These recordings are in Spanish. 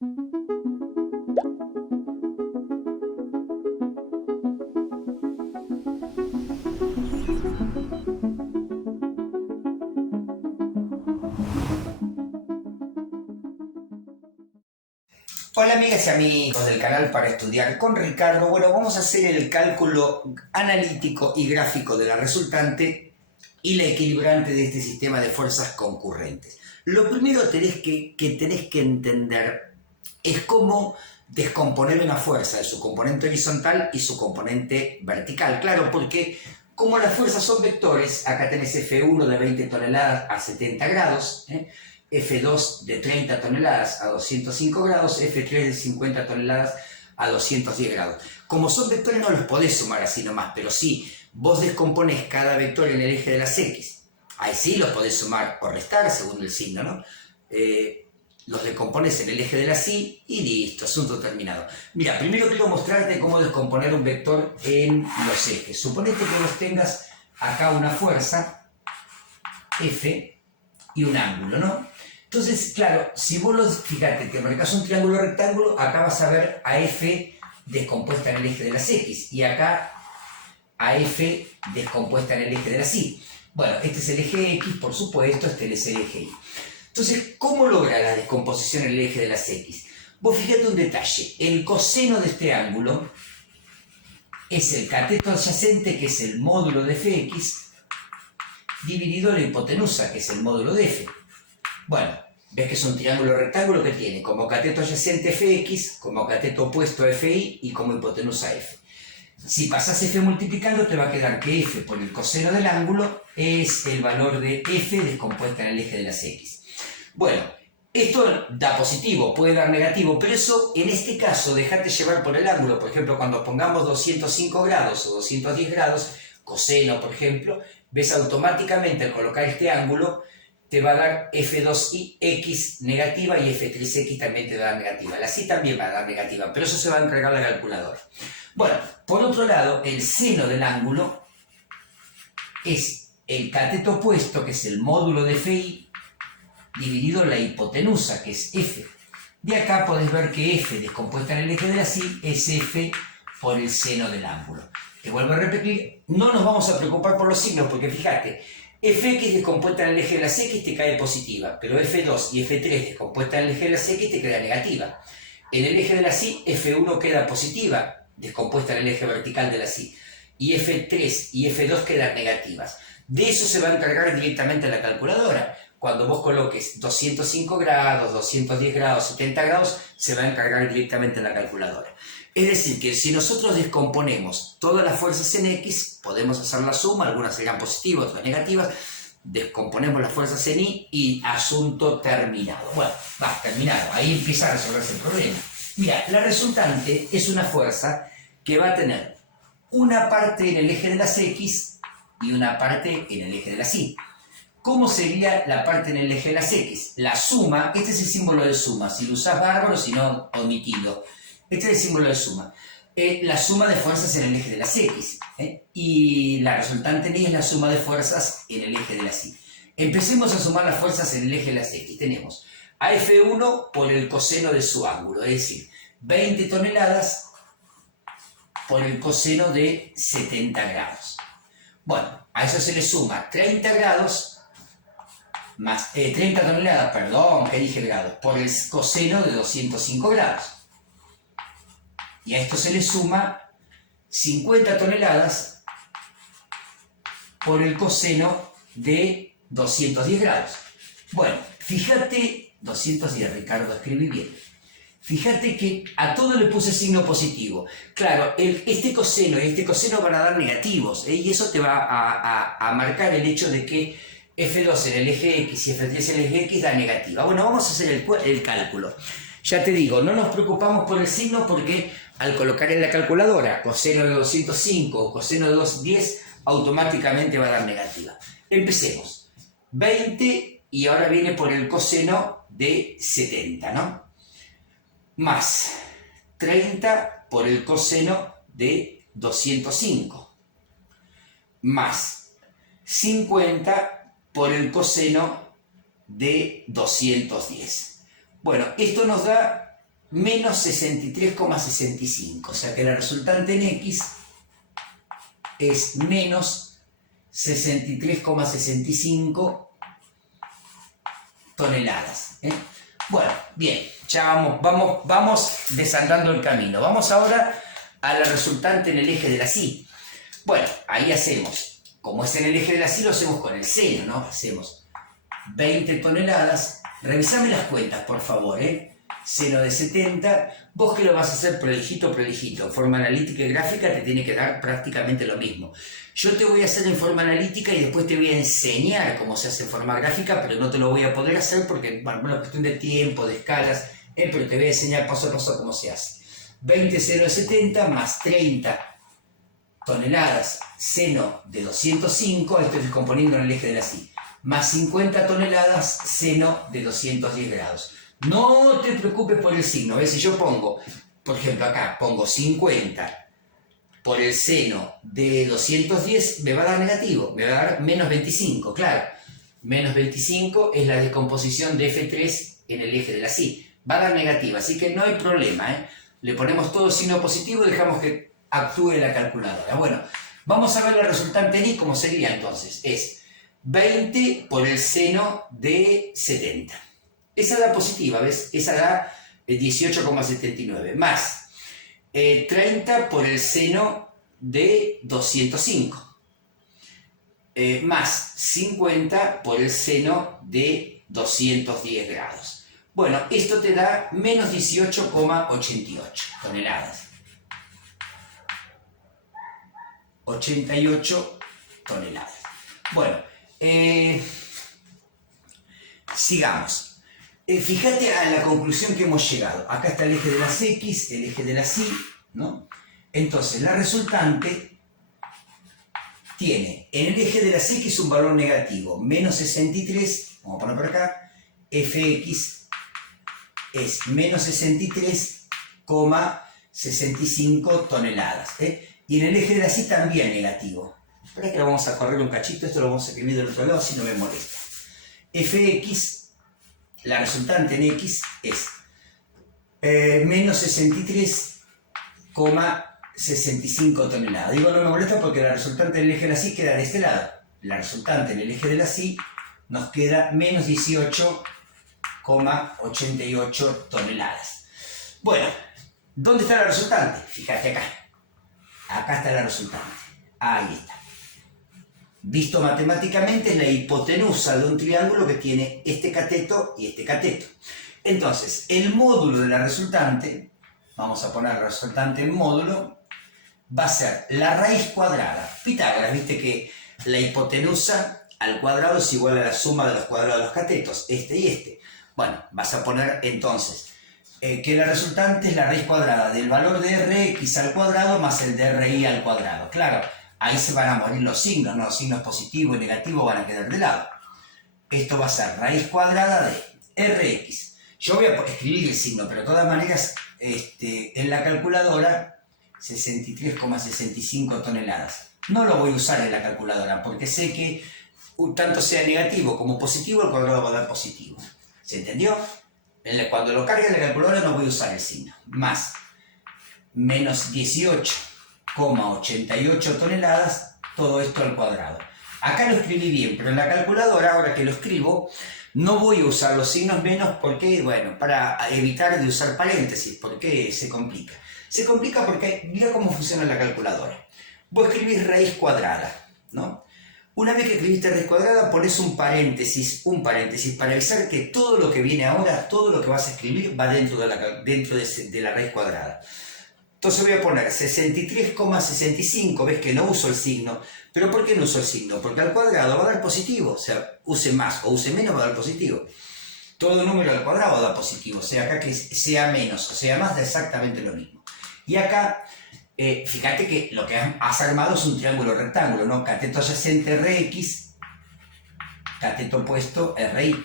Hola amigas y amigos del canal para estudiar con Ricardo. Bueno, vamos a hacer el cálculo analítico y gráfico de la resultante y la equilibrante de este sistema de fuerzas concurrentes. Lo primero que tenés que entender es cómo descomponer una fuerza de su componente horizontal y su componente vertical. Claro, porque como las fuerzas son vectores, acá tenés F1 de 20 toneladas a 70 grados, F2 de 30 toneladas a 205 grados, F3 de 50 toneladas a 210 grados. Como son vectores no los podés sumar así nomás, pero sí, vos descomponés cada vector en el eje de las X. Ahí sí los podés sumar o restar según el signo, ¿no? Los descompones en el eje de las Y y listo, asunto terminado. Mira, primero quiero mostrarte cómo descomponer un vector en los ejes. Suponete que vos tengas acá una fuerza, F, y un ángulo, ¿no? Entonces, claro, si vos fíjate que marcas un triángulo rectángulo, acá vas a ver a F descompuesta en el eje de las X y acá a F descompuesta en el eje de las Y. Bueno, este es el eje X, por supuesto, este es el eje Y. Entonces, ¿cómo logra la descomposición en el eje de las X? Vos fíjate un detalle, el coseno de este ángulo es el cateto adyacente, que es el módulo de Fx, dividido la hipotenusa, que es el módulo de F. Bueno, ves que es un triángulo rectángulo que tiene como cateto adyacente Fx, como cateto opuesto Fi y como hipotenusa F. Si pasas F multiplicando, te va a quedar que F por el coseno del ángulo es el valor de F descompuesta en el eje de las X. Bueno, esto da positivo, puede dar negativo, pero eso en este caso, dejate llevar por el ángulo. Por ejemplo, cuando pongamos 205 grados o 210 grados, coseno por ejemplo, ves automáticamente al colocar este ángulo, te va a dar F2x negativa y F3x también te va a dar negativa. La Y también va a dar negativa, pero eso se va a encargar la calculadora. Bueno, por otro lado, el seno del ángulo es el cateto opuesto, que es el módulo de Fi, dividido la hipotenusa, que es F. De acá podés ver que F descompuesta en el eje de la Y es F por el seno del ángulo. Te vuelvo a repetir, no nos vamos a preocupar por los signos, porque fíjate, Fx descompuesta en el eje de las X te cae positiva, pero F2 y F3 descompuesta en el eje de las X te queda negativa. En el eje de las Y, F1 queda positiva, descompuesta en el eje vertical de las Y, y F3 y F2 quedan negativas. De eso se va a encargar directamente la calculadora. Cuando vos coloques 205 grados, 210 grados, 70 grados, se va a encargar directamente la calculadora. Es decir, que si nosotros descomponemos todas las fuerzas en X, podemos hacer la suma, algunas serán positivas, otras negativas, descomponemos las fuerzas en Y asunto terminado. Bueno, va, terminado, ahí empieza a resolverse el problema. Mira, la resultante es una fuerza que va a tener una parte en el eje de las X y una parte en el eje de las Y. ¿Cómo sería la parte en el eje de las X? La suma, este es el símbolo de suma, si lo usás bárbaro, si no, omitilo. Este es el símbolo de suma. La suma de fuerzas en el eje de las X. Y la resultante en Y es la suma de fuerzas en el eje de las Y. Empecemos a sumar las fuerzas en el eje de las X. Tenemos a F1 por el coseno de su ángulo, es decir, 20 toneladas por el coseno de 70 grados. Bueno, a eso se le suma 30 grados más 30 toneladas, perdón, que dije grados, por el coseno de 205 grados. Y a esto se le suma 50 toneladas por el coseno de 210 grados. Bueno, fíjate, 210, Ricardo, escribí bien. Fíjate que a todo le puse signo positivo. Claro, este coseno y este coseno van a dar negativos, y eso te va a marcar el hecho de que F2 en el eje X y F3 en el eje X da negativa. Bueno, vamos a hacer el cálculo. Ya te digo, no nos preocupamos por el signo porque al colocar en la calculadora coseno de 205 o coseno de 210, automáticamente va a dar negativa. Empecemos. 20 y ahora viene por el coseno de 70, ¿no? Más 30 por el coseno de 205, más 50 por el coseno de 210. Bueno, esto nos da menos 63,65. O sea que la resultante en X es menos 63,65 toneladas. Bueno, bien, ya vamos desandando el camino. Vamos ahora a la resultante en el eje de la Y. Bueno, ahí hacemos, como es en el eje de la Y, lo hacemos con el seno, ¿no? Hacemos 20 toneladas. Revisame las cuentas, por favor, Seno de 70. Vos que lo vas a hacer prolijito, en forma analítica y gráfica te tiene que dar prácticamente lo mismo. Yo te voy a hacer en forma analítica y después te voy a enseñar cómo se hace en forma gráfica, pero no te lo voy a poder hacer porque, bueno, es una cuestión de tiempo, de escalas, pero te voy a enseñar paso a paso cómo se hace. 20 seno de 70 más 30 toneladas seno de 205, esto estoy componiendo en el eje de la Y, más 50 toneladas seno de 210 grados. No te preocupes por el signo, ¿ves? Si yo pongo, por ejemplo acá, pongo 50 por el seno de 210, me va a dar negativo, me va a dar menos 25, claro. Menos 25 es la descomposición de F3 en el eje de la Y. Va a dar negativa, así que no hay problema, Le ponemos todo signo positivo y dejamos que actúe la calculadora. Bueno, vamos a ver la resultante en Y, como sería entonces. Es 20 por el seno de 70. Esa da positiva, ¿ves? Esa da 18,79. Más 30 por el seno de 205. Más 50 por el seno de 210 grados. Bueno, esto te da menos 18,88 toneladas. 88 toneladas. Bueno, sigamos. Fíjate a la conclusión que hemos llegado. Acá está el eje de las X, el eje de las Y, ¿no? Entonces, la resultante tiene en el eje de las X un valor negativo, menos 63, vamos a poner por acá, Fx es menos 63,65 toneladas. Y en el eje de la Y también negativo. Espera que lo vamos a correr un cachito, esto lo vamos a escribir del otro lado si no me molesta. Fx, la resultante en X es menos 63,65 toneladas. Digo no me molesta porque la resultante en el eje de la Y queda de este lado. La resultante en el eje de la Y nos queda menos 18,88 toneladas. Bueno, ¿dónde está la resultante? Fíjate acá. Acá está la resultante. Ahí está. Visto matemáticamente, es la hipotenusa de un triángulo que tiene este cateto y este cateto. Entonces, el módulo de la resultante, vamos a poner la resultante en módulo, va a ser la raíz cuadrada. Pitágoras, viste que la hipotenusa al cuadrado es igual a la suma de los cuadrados de los catetos, este y este. Bueno, vas a poner entonces que la resultante es la raíz cuadrada del valor de Rx al cuadrado más el de Ri al cuadrado. Claro, ahí se van a morir los signos, ¿no? Los signos positivo y negativo van a quedar de lado. Esto va a ser raíz cuadrada de Rx. Yo voy a escribir el signo, pero de todas maneras, en la calculadora, 63,65 toneladas. No lo voy a usar en la calculadora porque sé que tanto sea negativo como positivo, el cuadrado va a dar positivo. ¿Se entendió? Cuando lo cargue en la calculadora no voy a usar el signo. Más menos 18,88 toneladas, todo esto al cuadrado. Acá lo escribí bien, pero en la calculadora, ahora que lo escribo, no voy a usar los signos menos porque, bueno, para evitar de usar paréntesis, porque se complica. Se complica porque, mira cómo funciona la calculadora. Vos escribís raíz cuadrada, ¿no? Una vez que escribiste raíz cuadrada, pones un paréntesis para avisar que todo lo que viene ahora, todo lo que vas a escribir, va dentro de la raíz cuadrada. Entonces voy a poner 63,65, ves que no uso el signo. ¿Pero por qué no uso el signo? Porque al cuadrado va a dar positivo, o sea, use más o use menos va a dar positivo. Todo número al cuadrado da positivo, o sea, acá que sea menos o sea más da exactamente lo mismo. Y acá, fíjate que lo que has armado es un triángulo rectángulo, ¿no? Cateto adyacente Rx, cateto opuesto Ri.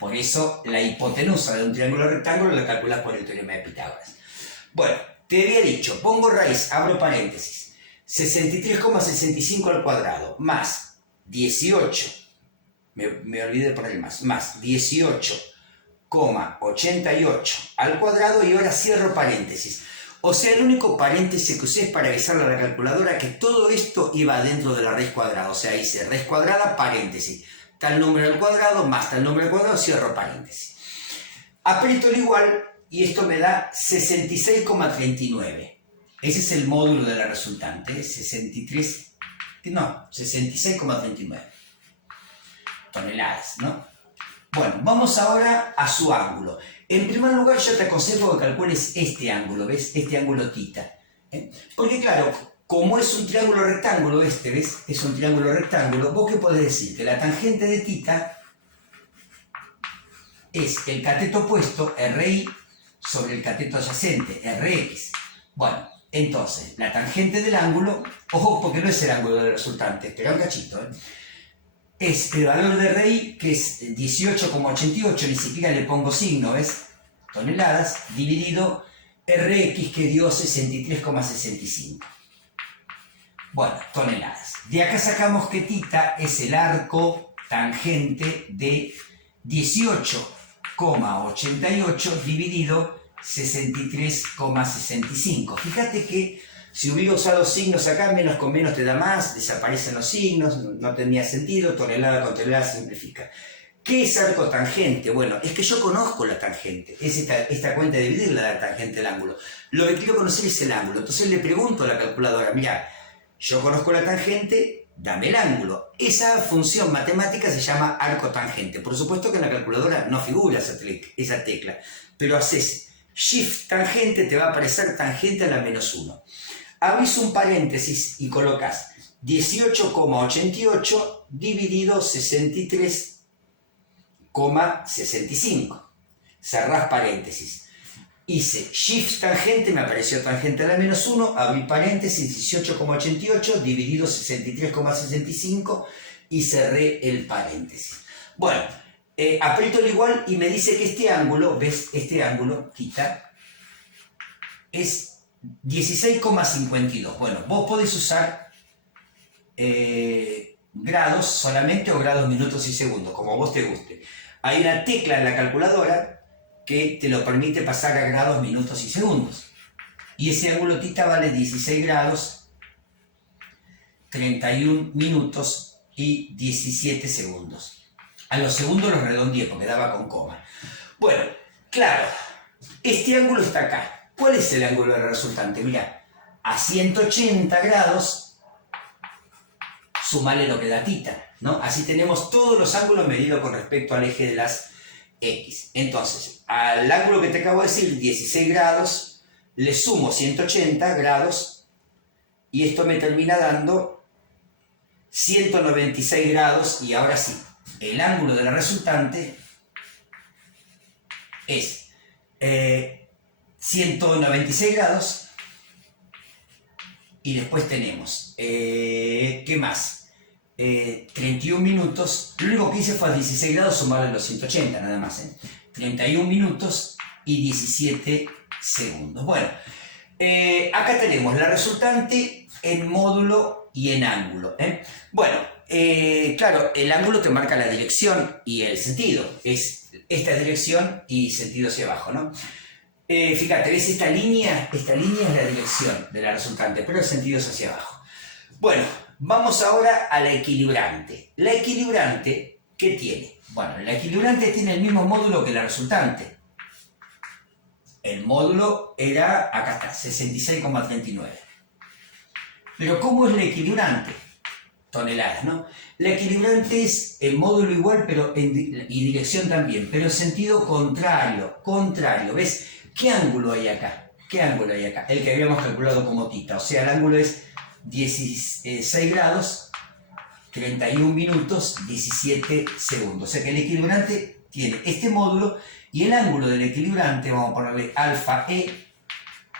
Por eso la hipotenusa de un triángulo rectángulo la calculas por el teorema de Pitágoras. Bueno, te había dicho, pongo raíz, abro paréntesis, 63,65 al cuadrado, más 18, me olvidé de poner el más 18,88 18,88 al cuadrado y ahora cierro paréntesis. O sea, el único paréntesis que usé es para avisarle a la calculadora que todo esto iba dentro de la raíz cuadrada. O sea, hice raíz cuadrada, paréntesis. Tal número al cuadrado más tal número al cuadrado, cierro paréntesis. Aprieto el igual y esto me da 66,39. Ese es el módulo de la resultante, 66,39 toneladas, ¿no? Bueno, vamos ahora a su ángulo. En primer lugar, yo te aconsejo que calcules este ángulo, ¿ves? Este ángulo θ. Porque claro, como es un triángulo rectángulo, ¿ves? Es un triángulo rectángulo, ¿vos qué podés decir? Que la tangente de θ es el cateto opuesto, RI, sobre el cateto adyacente, RX. Bueno, entonces, la tangente del ángulo, ojo, porque no es el ángulo del resultante, espera un cachito, es el valor de RI, que es 18,88, ni siquiera le pongo signo, ¿ves? Toneladas, dividido RX, que dio 63,65. Bueno, toneladas. De acá sacamos que θ es el arco tangente de 18,88 dividido 63,65. Fíjate que si hubiera usado signos acá, menos con menos te da más, desaparecen los signos, no tenía sentido, tonelada con tonelada simplifica. ¿Qué es arco tangente? Bueno, es que yo conozco la tangente, es esta cuenta de dividir la tangente del ángulo. Lo que quiero conocer es el ángulo, entonces le pregunto a la calculadora, mira, yo conozco la tangente, dame el ángulo. Esa función matemática se llama arco tangente. Por supuesto que en la calculadora no figura esa tecla, pero haces shift tangente, te va a aparecer tangente a la -1. Abrís un paréntesis y colocas 18,88 dividido 63,65. Cerrás paréntesis. Hice shift tangente, me apareció tangente a la -1, abrí paréntesis, 18,88 dividido 63,65 y cerré el paréntesis. Bueno, aprieto el igual y me dice que este ángulo, ¿ves? Este ángulo, θ, es 16,52. Bueno, vos podés usar grados solamente o grados, minutos y segundos, como vos te guste. Hay una tecla en la calculadora que te lo permite pasar a grados, minutos y segundos. Y ese ángulo θ vale 16 grados, 31 minutos y 17 segundos. A los segundos los redondeé porque daba con coma. Bueno, claro, este ángulo está acá. ¿Cuál es el ángulo del resultante? Mira, a 180 grados, sumale lo que da θ, ¿no? Así tenemos todos los ángulos medidos con respecto al eje de las X. Entonces, al ángulo que te acabo de decir, 16 grados, le sumo 180 grados y esto me termina dando 196 grados y ahora sí, el ángulo de la resultante es 196 grados y después tenemos, ¿qué más? 31 minutos, lo único que hice fue a 16 grados sumarle los 180 nada más, 31 minutos y 17 segundos. Bueno, acá tenemos la resultante en módulo y en ángulo. Bueno, claro, el ángulo te marca la dirección y el sentido, es esta dirección y sentido hacia abajo, ¿no? Fíjate, ¿ves esta línea? Esta línea es la dirección de la resultante, pero el sentido es hacia abajo. Bueno, vamos ahora a la equilibrante. La equilibrante, ¿qué tiene? Bueno, la equilibrante tiene el mismo módulo que la resultante. El módulo era, acá está, 66,39. Pero ¿cómo es la equilibrante? Toneladas, ¿no? La equilibrante es el módulo igual pero y dirección también, pero en sentido contrario. ¿Ves? ¿Qué ángulo hay acá? ¿Qué ángulo hay acá? El que habíamos calculado como θ. O sea, el ángulo es 16 grados, 31 minutos, 17 segundos. O sea que el equilibrante tiene este módulo y el ángulo del equilibrante, vamos a ponerle alfa E,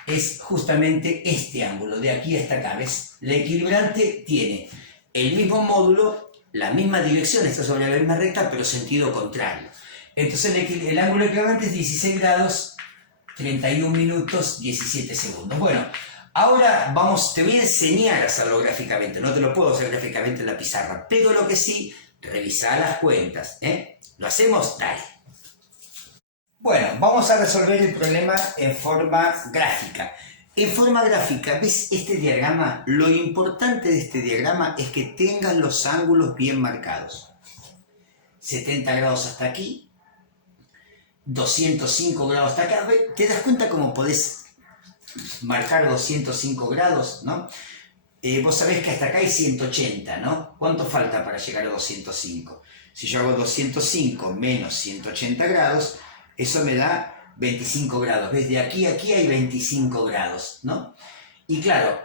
es justamente este ángulo, de aquí hasta acá. ¿Ves? La equilibrante tiene el mismo módulo, la misma dirección, está sobre la misma recta, pero sentido contrario. Entonces el ángulo equilibrante es 16 grados, 31 minutos, 17 segundos. Bueno, ahora te voy a enseñar a hacerlo gráficamente. No te lo puedo hacer gráficamente en la pizarra, pero lo que sí, revisar las cuentas. ¿Lo hacemos? Dale. Bueno, vamos a resolver el problema en forma gráfica. En forma gráfica, ¿ves este diagrama? Lo importante de este diagrama es que tengan los ángulos bien marcados. 70 grados hasta aquí, 205 grados hasta acá. ¿Te das cuenta cómo podés marcar 205 grados, no? Vos sabés que hasta acá hay 180, ¿no? ¿Cuánto falta para llegar a 205? Si yo hago 205 menos 180 grados, eso me da 25 grados. ¿Ves? De aquí a aquí hay 25 grados, ¿no? Y claro,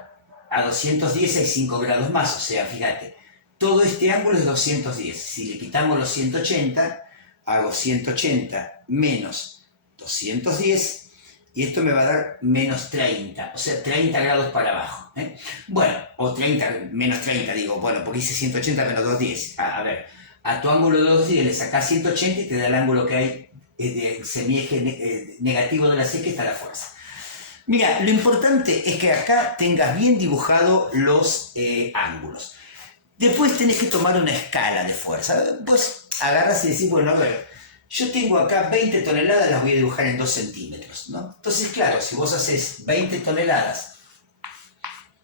a 210 hay 5 grados más, o sea, fíjate, todo este ángulo es 210. Si le quitamos los 180, hago 180 menos 210, y esto me va a dar menos 30, o sea, 30 grados para abajo, ¿eh? Bueno, o 30, menos 30 digo, bueno, porque hice 180 menos 210. A ver, a tu ángulo de 210 le sacás 180 y te da el ángulo que hay de semieje negativo de la C, que está la fuerza. Mira, lo importante es que acá tengas bien dibujados los ángulos. Después tenés que tomar una escala de fuerza. Pues agarras y decís, bueno, a ver, yo tengo acá 20 toneladas, las voy a dibujar en 2 centímetros, ¿no? Entonces, claro, si vos haces 20 toneladas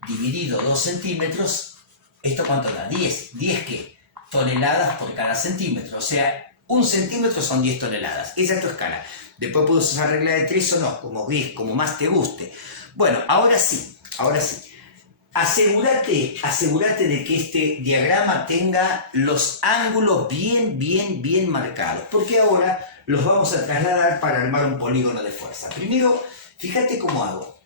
dividido 2 centímetros, ¿esto cuánto da? 10. ¿10 qué? Toneladas por cada centímetro. O sea, 1 centímetro son 10 toneladas. Esa es tu escala. Después puedes usar regla de 3 o no, como ves, como más te guste. Bueno, ahora sí. Asegúrate de que este diagrama tenga los ángulos bien marcados, porque ahora los vamos a trasladar para armar un polígono de fuerza. Primero, fíjate cómo hago.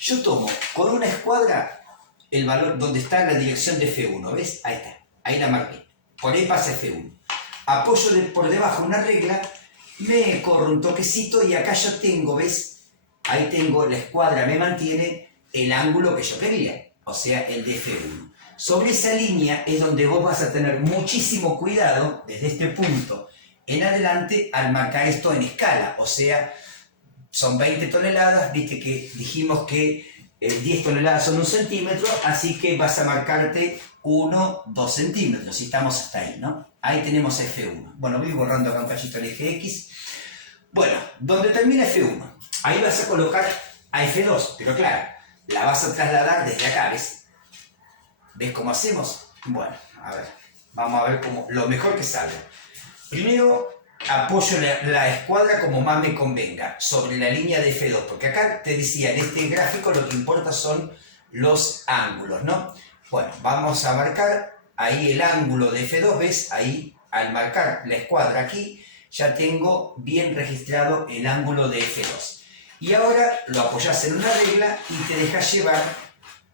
Yo tomo con una escuadra el valor donde está la dirección de F1, ¿ves? Ahí está, ahí la marqué. Por ahí pasa F1. Apoyo por debajo una regla, me corro un toquecito y acá yo tengo, ¿ves? Ahí tengo, la escuadra me mantiene el ángulo que yo quería, o sea, el de F1. Sobre esa línea es donde vos vas a tener muchísimo cuidado, desde este punto en adelante, al marcar esto en escala. O sea, son 20 toneladas, viste que dijimos que 10 toneladas son 1 centímetro, así que vas a marcarte 1, 2 centímetros, y estamos hasta ahí, ¿no? Ahí tenemos F1. Bueno, voy borrando acá un cachito el eje X. Bueno, donde termina F1, ahí vas a colocar a F2, pero claro, la vas a trasladar desde acá, ¿ves? ¿Ves cómo hacemos? Bueno, a ver, vamos a ver cómo, lo mejor que salga. Primero, apoyo la escuadra como más me convenga, sobre la línea de F2, porque acá te decía, en este gráfico lo que importa son los ángulos, ¿no? Bueno, vamos a marcar ahí el ángulo de F2, ¿ves? Ahí, al marcar la escuadra aquí, ya tengo bien registrado el ángulo de F2. Y ahora lo apoyas en una regla y te dejas llevar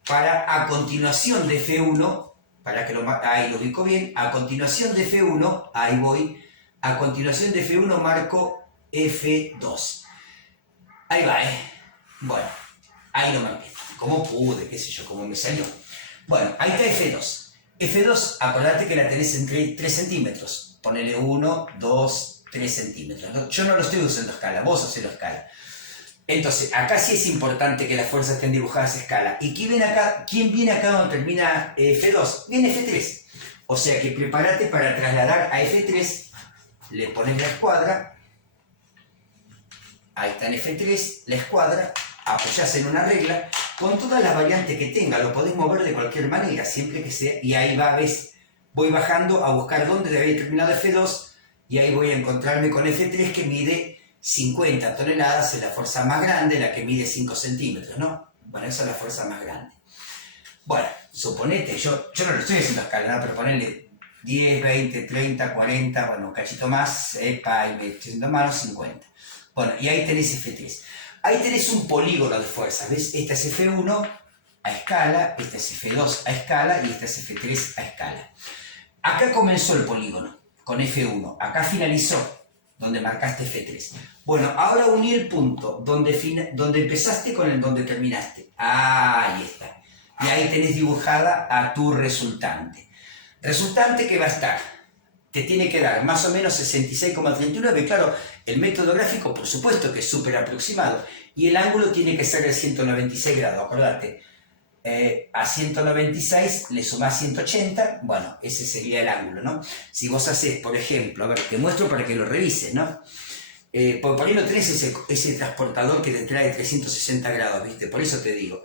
para, a continuación de F1, para que ahí lo ubico bien, a continuación de F1, ahí voy, a continuación de F1 marco F2. Ahí va, Bueno, ahí lo marqué. Como pude, qué sé yo, como me salió. Bueno, ahí está F2. F2, acordate que la tenés en 3 centímetros. Ponele 1, 2, 3 centímetros. Yo no lo estoy usando a escala, vos hacés la escala. Entonces, acá sí es importante que las fuerzas estén dibujadas a escala. ¿Y quién viene acá donde termina F2? Viene F3. O sea que prepárate para trasladar a F3, le pones la escuadra, ahí está en F3, la escuadra, apoyás en una regla, con todas las variantes que tenga, lo podés mover de cualquier manera, siempre que sea, y ahí va, ves, voy bajando a buscar dónde debe haber terminado F2, y ahí voy a encontrarme con F3 que mide 50 toneladas, es la fuerza más grande, la que mide 5 centímetros, ¿no? Bueno, esa es la fuerza más grande. Bueno, suponete, yo no lo estoy haciendo a escala, ¿no? Pero ponerle 10, 20, 30, 40, bueno, un cachito más, epa, y me estoy haciendo manos, 50. Bueno, y ahí tenés F3. Ahí tenés un polígono de fuerzas, ¿ves? Esta es F1 a escala, esta es F2 a escala y esta es F3 a escala. Acá comenzó el polígono, con F1. Acá finalizó, donde marcaste F3. Bueno, ahora uní el punto donde empezaste con el donde terminaste. Ahí está. Y ahí tenés dibujada a tu resultante. Resultante que va a estar, te tiene que dar más o menos 66,39. Claro, el método gráfico, por supuesto que es súper aproximado. Y el ángulo tiene que ser de 196 grados, acordate. A 196 le sumás 180, bueno, ese sería el ángulo, ¿no? Si vos haces, por ejemplo, a ver, te muestro para que lo revises, ¿no? por ahí no tenés ese transportador que te trae 360 grados, ¿viste? Por eso te digo,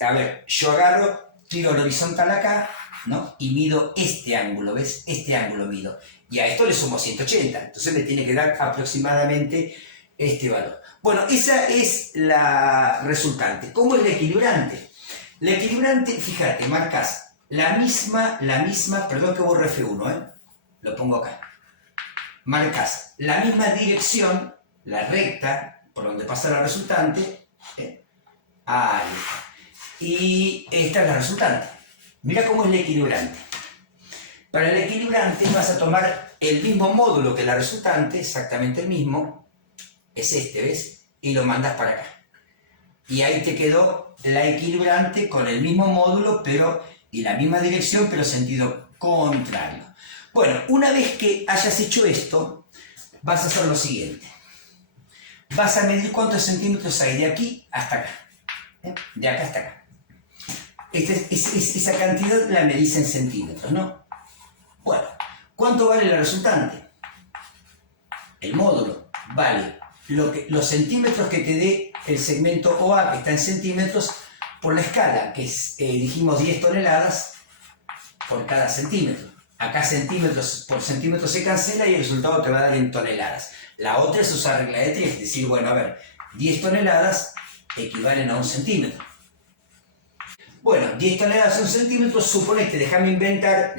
a ver, yo agarro, tiro el horizontal acá, ¿no? Y mido este ángulo, ¿ves? Este ángulo mido. Y a esto le sumo 180, entonces me tiene que dar aproximadamente este valor. Bueno, esa es la resultante. ¿Cómo es la equilibrante? La equilibrante, fíjate, marcas la misma, perdón que borre F1, lo pongo acá. Marcas la misma dirección, la recta, por donde pasa la resultante, ahí está. Y esta es la resultante. Mira cómo es la equilibrante. Para el equilibrante vas a tomar el mismo módulo que la resultante, exactamente el mismo, es este, ¿ves? Y lo mandas para acá. Y ahí te quedó la equilibrante con el mismo módulo y la misma dirección, pero sentido contrario. Bueno, una vez que hayas hecho esto, vas a hacer lo siguiente. Vas a medir cuántos centímetros hay de aquí hasta acá. De acá hasta acá. Esa cantidad la medís en centímetros, ¿no? Bueno, ¿cuánto vale la resultante? El módulo vale los centímetros que te dé el segmento OA, que está en centímetros, por la escala, que es, dijimos 10 toneladas por cada centímetro. Acá centímetros por centímetro se cancela y el resultado te va a dar en toneladas. La otra es usar regla de 3, es decir, bueno, a ver, 10 toneladas equivalen a 1 centímetro. Bueno, 10 toneladas a 1 centímetro, suponete, déjame inventar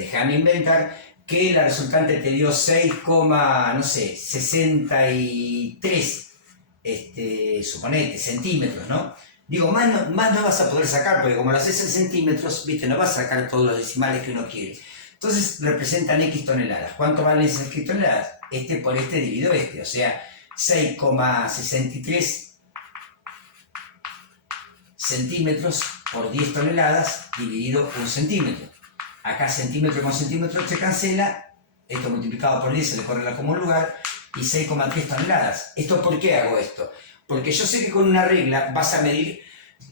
que la resultante te dio 6,63, suponete, centímetros, ¿no? Digo, más no vas a poder sacar, porque como lo haces en centímetros, viste, no vas a sacar todos los decimales que uno quiere. Entonces representan X toneladas. ¿Cuánto valen esas X toneladas? Este por este dividido este, o sea, 6,63 centímetros por 10 toneladas dividido 1 centímetro. Acá centímetro con centímetro se cancela, esto multiplicado por 10 se le corre la común lugar, y 6,3 toneladas. ¿Esto por qué hago esto? Porque yo sé que con una regla vas a medir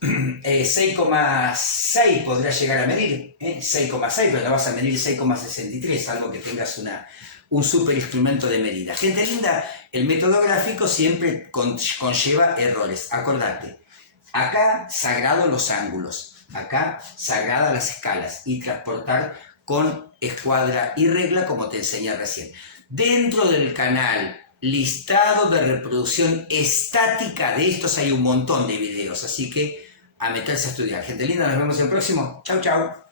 6,6 podrás llegar a medir, 6,6, pero no vas a medir 6,63, algo que tengas un super instrumento de medida. Gente linda, el método gráfico siempre conlleva errores. Acordate, acá sagrado los ángulos, acá sagrada las escalas y transportar con escuadra y regla como te enseñé recién. Dentro del canal listado de reproducción estática de estos hay un montón de videos, así que a meterse a estudiar. Gente linda, nos vemos en el próximo. Chau, chau.